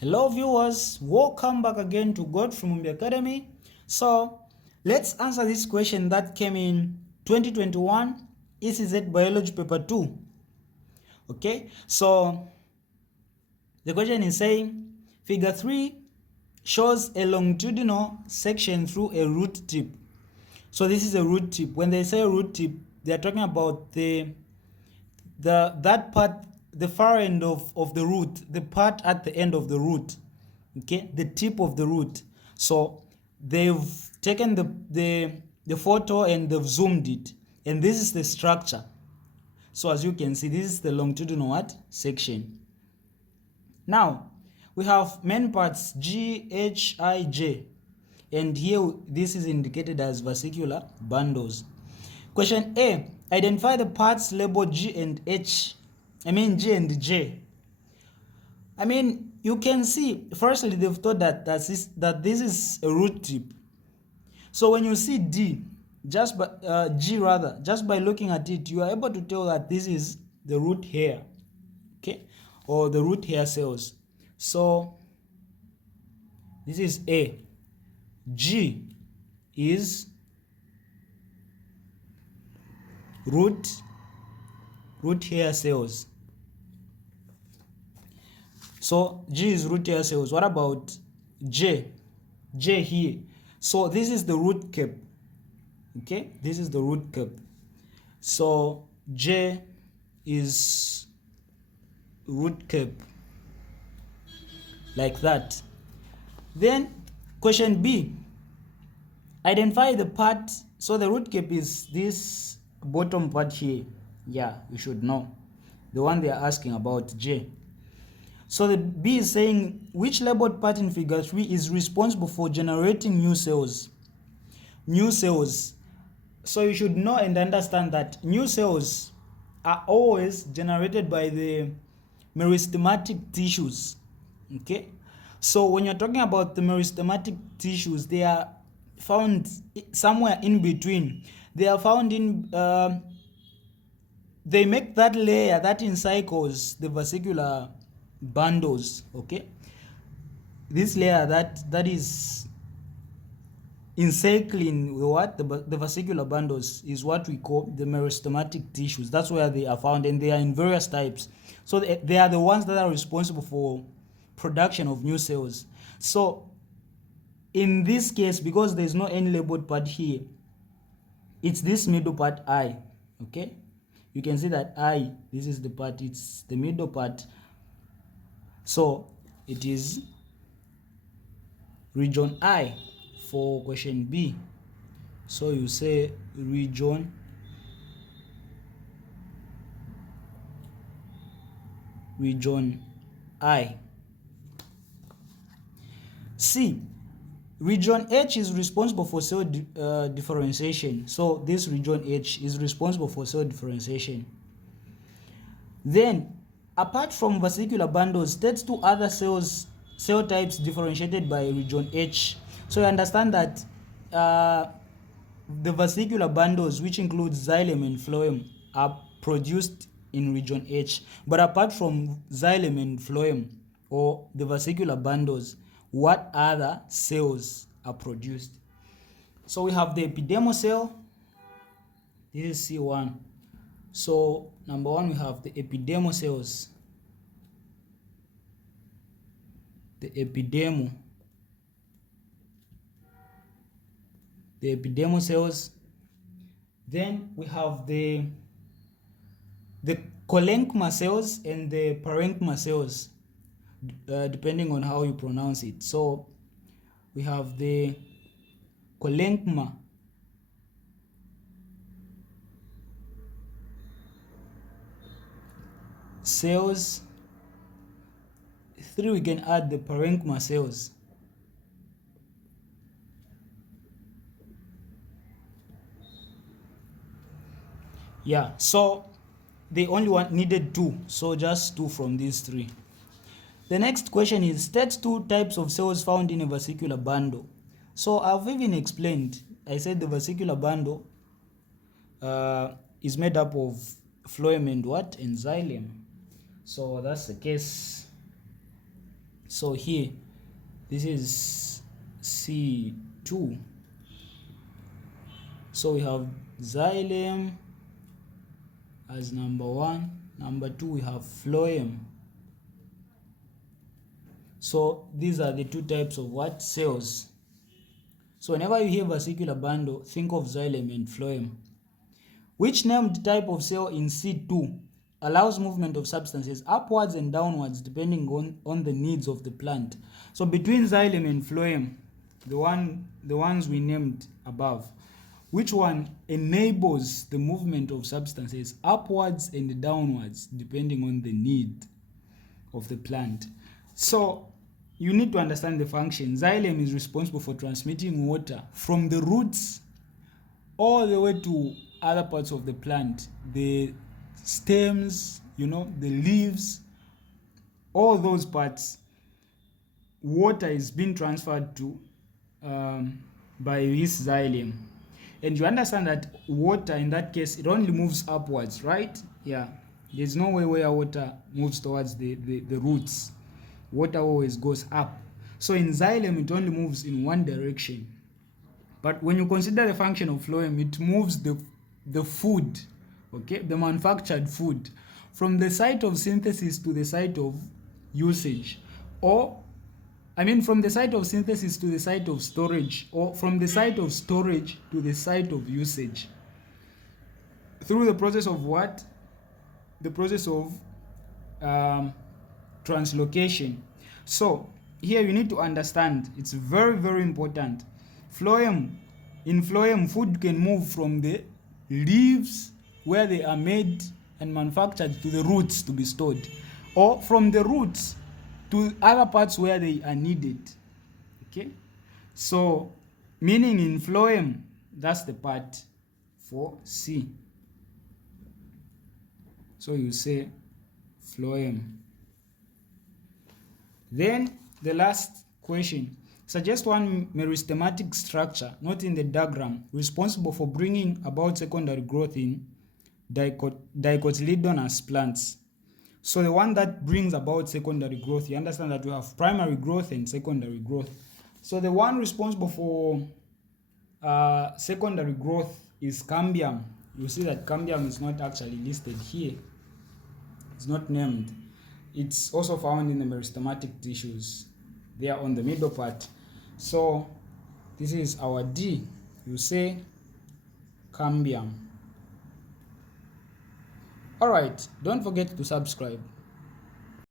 Hello viewers, welcome back again to Godfrey Mumbi Academy. So let's answer this question that came in 2021 ECZ Biology Paper 2. Okay, so the question is saying figure 3 shows a longitudinal section through a root tip. So this is a root tip. When they say root tip, they are talking about that part, the far end of the root, the part at the end of the root, okay, the tip of the root. So they've taken the photo and they've zoomed it, and this is the structure. So as you can see, this is the longitudinal what section. Now we have main parts G, H, I, J, and here this is indicated as vesicular bundles. Question A, identify the parts labeled G and H. G and J. You can see, firstly, they've thought that this is a root tip. So when you see D, G rather, just by looking at it, you are able to tell that this is the root hair, okay, or the root hair cells. So this is A. G is root hair cells. So G is root hair cells. What about J? J here. So this is the root cap. Okay, this is the root cap. So J is root cap, like that. Then question B, identify the part. So the root cap is this bottom part here. Yeah, you should know the one they are asking about, J. So the B is saying which labeled part in figure 3 is responsible for generating new cells. New cells. So you should know and understand that new cells are always generated by the meristematic tissues. Okay? So when you're talking about the meristematic tissues, they are found somewhere in between. They are found in they make that layer that encircles the vesicular bundles. Okay, this layer that is encircling the vesicular bundles is what we call the meristematic tissues. That's where they are found, and they are in various types. So they are the ones that are responsible for production of new cells. So in this case, because there's no any labeled part here, it's this middle part I. Okay, you can see that I, this is the part, it's the middle part. So it is region I for question B. So you say region I. C, region H is responsible for cell differentiation. So this region H is responsible for cell differentiation. Then, apart from vesicular bundles, state two other cell types differentiated by region H. So you understand that the vesicular bundles, which includes xylem and phloem, are produced in region H. But apart from xylem and phloem, or the vesicular bundles, what other cells are produced? So we have the epidermal cell. This is C1. So number one, we have the epidermal cells. The epidermal cells. Then we have the cholenchyma cells and the parenchyma cells, depending on how you pronounce it. So we have the cholenchyma cells. 3, we can add the parenchyma cells. Yeah, so they only needed 2, so just 2 from these 3. The next question is state 2 types of cells found in a vesicular bundle. So I've even explained. I said the vesicular bundle is made up of phloem and what? And xylem. So that's the case So here, this is C2. So we have xylem as number 1. Number 2, we have phloem. So these are the two types of what? Cells. So whenever you hear vesicular bundle, think of xylem and phloem. Which named type of cell in C2 allows movement of substances upwards and downwards depending on the needs of the plant? So between xylem and phloem, the ones we named above, which one enables the movement of substances upwards and downwards depending on the need of the plant? So you need to understand the function. Xylem is responsible for transmitting water from the roots all the way to other parts of the plant, the stems, the leaves, all those parts. Water is being transferred to by this xylem. And you understand that water, in that case, it only moves upwards, right? Yeah. There's no way where water moves towards the roots. Water always goes up. So in xylem, it only moves in one direction. But when you consider the function of phloem, it moves the food, okay, the manufactured food, from the site of synthesis to the site of usage, from the site of synthesis to the site of storage, or from the site of storage to the site of usage, through the process of what? The process of translocation. So here you need to understand, it's very, very important. In phloem, food can move from the leaves where they are made and manufactured to the roots to be stored, or from the roots to other parts where they are needed. Okay, so meaning in phloem, that's the part for C. So you say phloem. Then the last question: suggest one meristematic structure not in the diagram responsible for bringing about secondary growth in dicotyledonous plants. So the one that brings about secondary growth, you understand that we have primary growth and secondary growth. So the one responsible for secondary growth is cambium. You see that cambium is not actually listed here. It's not named. It's also found in the meristematic tissues there on the middle part. So this is our D. You say cambium. All right, don't forget to subscribe.